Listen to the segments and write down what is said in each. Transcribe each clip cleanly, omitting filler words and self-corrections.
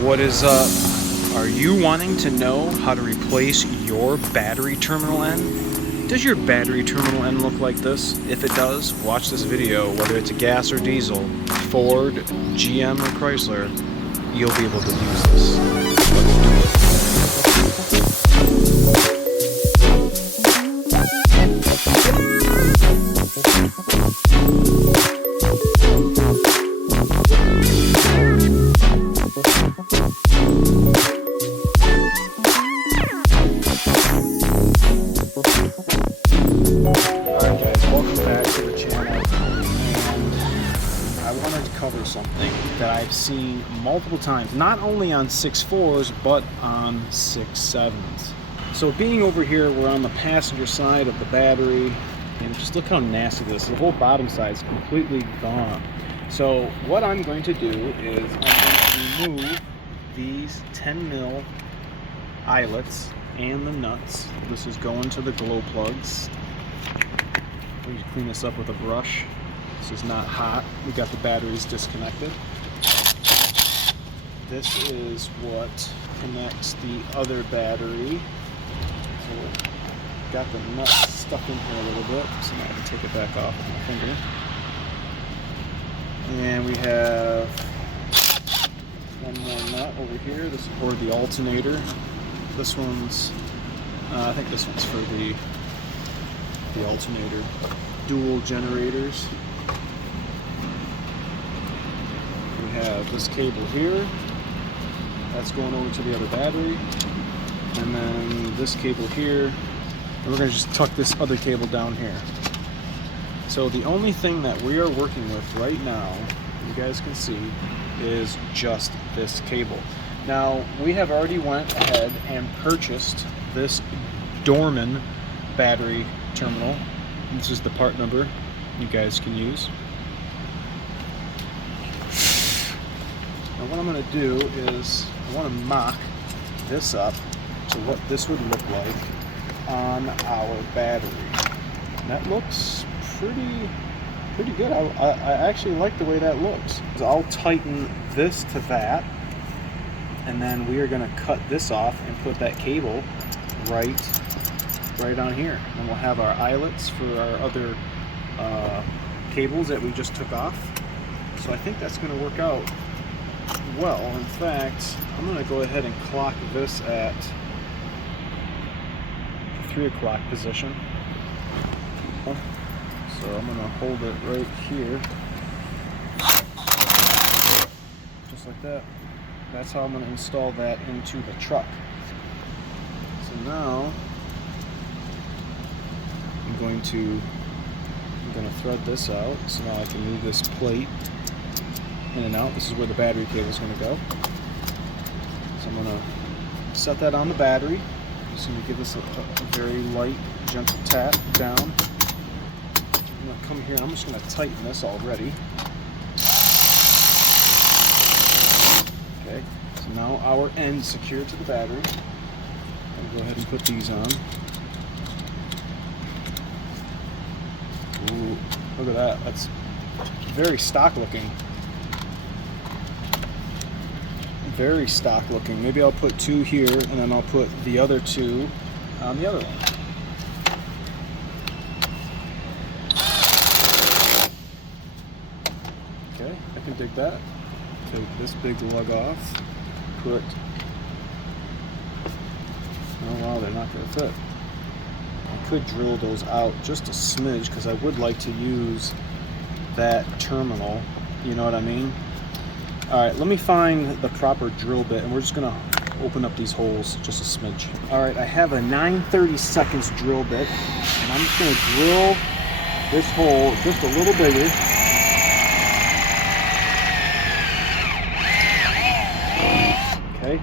What is up? Are you wanting to know how to replace your battery terminal end? Does your battery terminal end look like this? If it does, watch this video. Whether it's a gas or diesel, Ford, GM, or Chrysler, you'll be able to use this. Let's do it. Alright guys, welcome back to the channel, and I wanted to cover something that I've seen multiple times, not only on 6.4s, but on 6.7s. So being over here, we're on the passenger side of the battery, and just look how nasty this is. The whole bottom side is completely gone. So what I'm going to do is I'm going to remove these 10 mil eyelets and the nuts. This is going to the glow plugs. We can clean this up with a brush. This is not hot. We got the batteries disconnected. This is what connects the other battery. So got the nuts stuck in here a little bit, so now I can take it back off with my finger. And we have one more nut over here. This is for the alternator. This one's, I think this one's for the alternator. Dual generators. We have this cable here. That's going over to the other battery. And then this cable here. And we're going to just tuck this other cable down here. So the only thing that we are working with right now, you guys can see, is just this cable. Now, we have already went ahead and purchased this Dorman battery terminal. This is the part number you guys can use. Now what I'm going to do is I want to mock this up to what this would look like on our battery. And that looks pretty good. I actually like the way that looks. So I'll tighten this to that, and then we are going to cut this off and put that cable right on here. And we'll have our eyelets for our other cables that we just took off. So I think that's going to work out well. In fact, I'm going to go ahead and clock this at the 3 o'clock position. So I'm going to hold it right here, just like that. That's how I'm going to install that into the truck. So now I'm going to thread this out, so now I can move this plate in and out. This is where the battery cable is going to go. So I'm going to set that on the battery. Just going to give this a very light, gentle tap down. I'm going to come here, I'm just going to tighten this already. Okay, so now our end's secured to the battery. I'll go ahead and put these on. Ooh, look at that. That's very stock looking. Very stock looking. Maybe I'll put 2 here, and then I'll put the other 2 on the other one. Okay, I can dig that. Take this big lug off. Put. Oh wow, they're not going to fit. I could drill those out just a smidge because I would like to use that terminal. You know what I mean? Alright, let me find the proper drill bit, and we're just going to open up these holes just a smidge. Alright, I have a 9/32 drill bit, and I'm just going to drill this hole just a little bigger. Okay,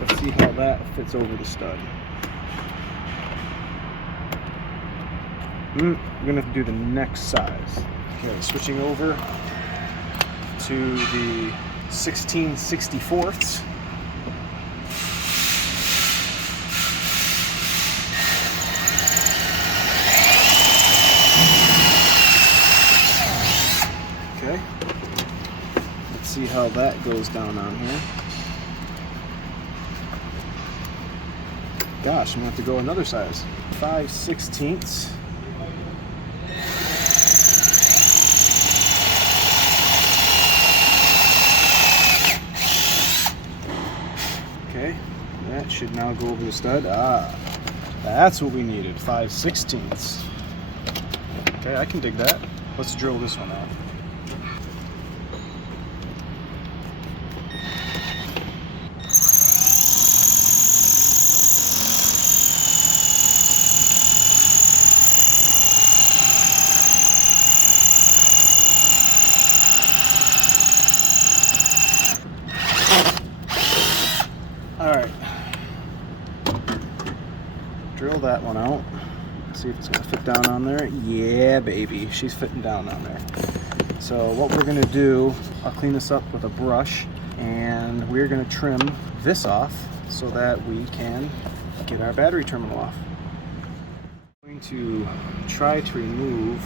let's see how that fits over the stud. We're going to have to do the next size. Okay, switching over to the 16/64. Okay, let's see how that goes down on here. Gosh, I'm gonna have to go another size. 5/16. Okay, that should now go over the stud. Ah, that's what we needed, 5/16. Okay, I can dig that. Let's drill this one out. Alright, drill that one out, see if it's going to fit down on there. Yeah, baby, she's fitting down on there. So what we're going to do, I'll clean this up with a brush, and we're going to trim this off so that we can get our battery terminal off. I'm going to try to remove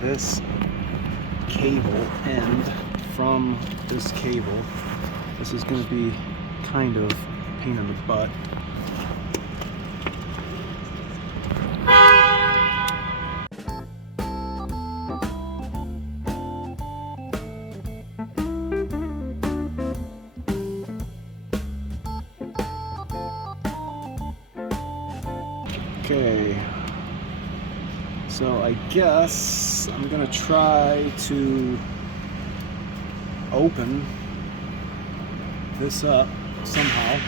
this cable end from this cable. This is going to be kind of a pain in the butt. Okay, so I guess I'm gonna try to open this up somehow.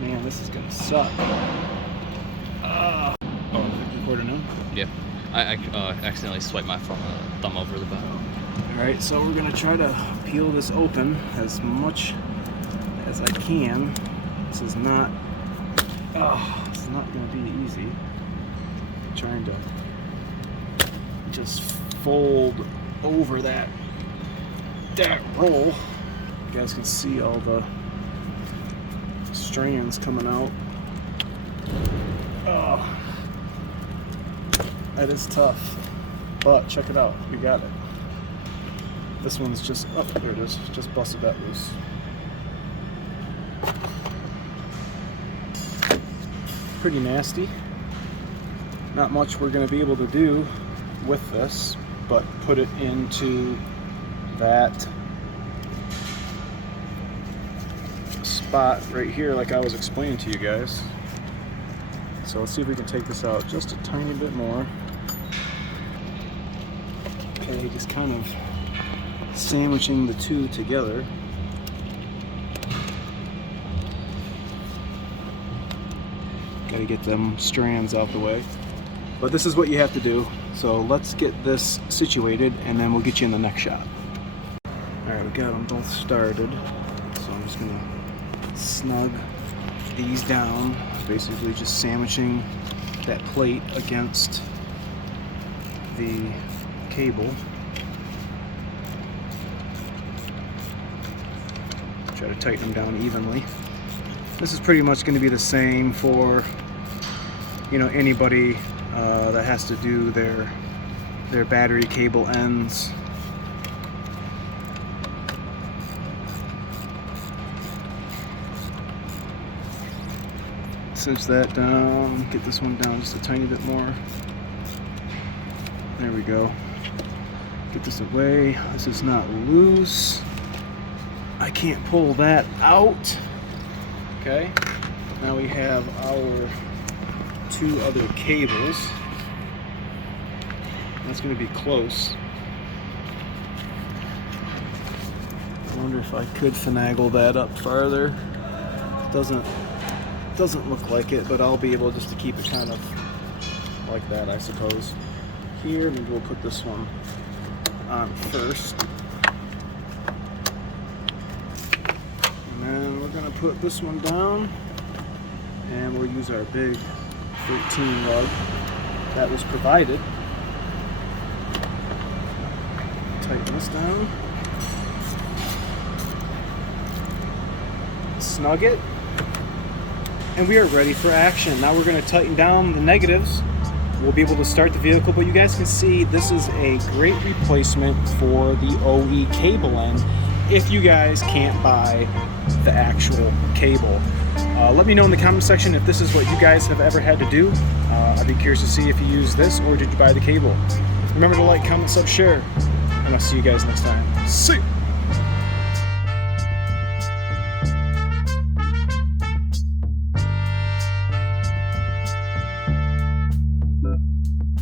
Man, this is gonna suck. Oh, is it recording now? Yeah, I accidentally swiped my thumb over the button. Alright, so we're gonna try to peel this open as much as I can. This is not gonna be easy. I'm trying to just fold over that roll. You guys can see all the strands coming out. Oh, that is tough, but check it out, we got it. This one's just, oh, there it is, just busted that loose. Pretty nasty. Not much we're going to be able to do with this, but put it into that spot right here like I was explaining to you guys. So let's see if we can take this out just a tiny bit more. Okay, just kind of sandwiching the two together. Got to get them strands out the way. But this is what you have to do. So let's get this situated and then we'll get you in the next shot. Alright, we got them both started. So I'm just going to snug these down. Basically just sandwiching that plate against the cable. Try to tighten them down evenly. This is pretty much going to be the same for, you know, anybody that has to do their battery cable ends. Cinch that down, get this one down just a tiny bit more. There we go. Get this away. This is not loose. I can't pull that out. Okay, now we have our two other cables. That's going to be close. I wonder if I could finagle that up farther. Doesn't look like it, but I'll be able just to keep it kind of like that, I suppose. Here, maybe we'll put this one on first. And we're going to put this one down, and we'll use our big 13 lug that was provided. Tighten this down. Snug it. And we are ready for action. Now we're going to tighten down the negatives. We'll be able to start the vehicle, but you guys can see this is a great replacement for the OE cable end. if you guys can't buy the actual cable. Let me know in the comment section if this is what you guys have ever had to do. I'd be curious to see if you use this or did you buy the cable. Remember to like, comment, sub, share, and I'll see you guys next time. See ya!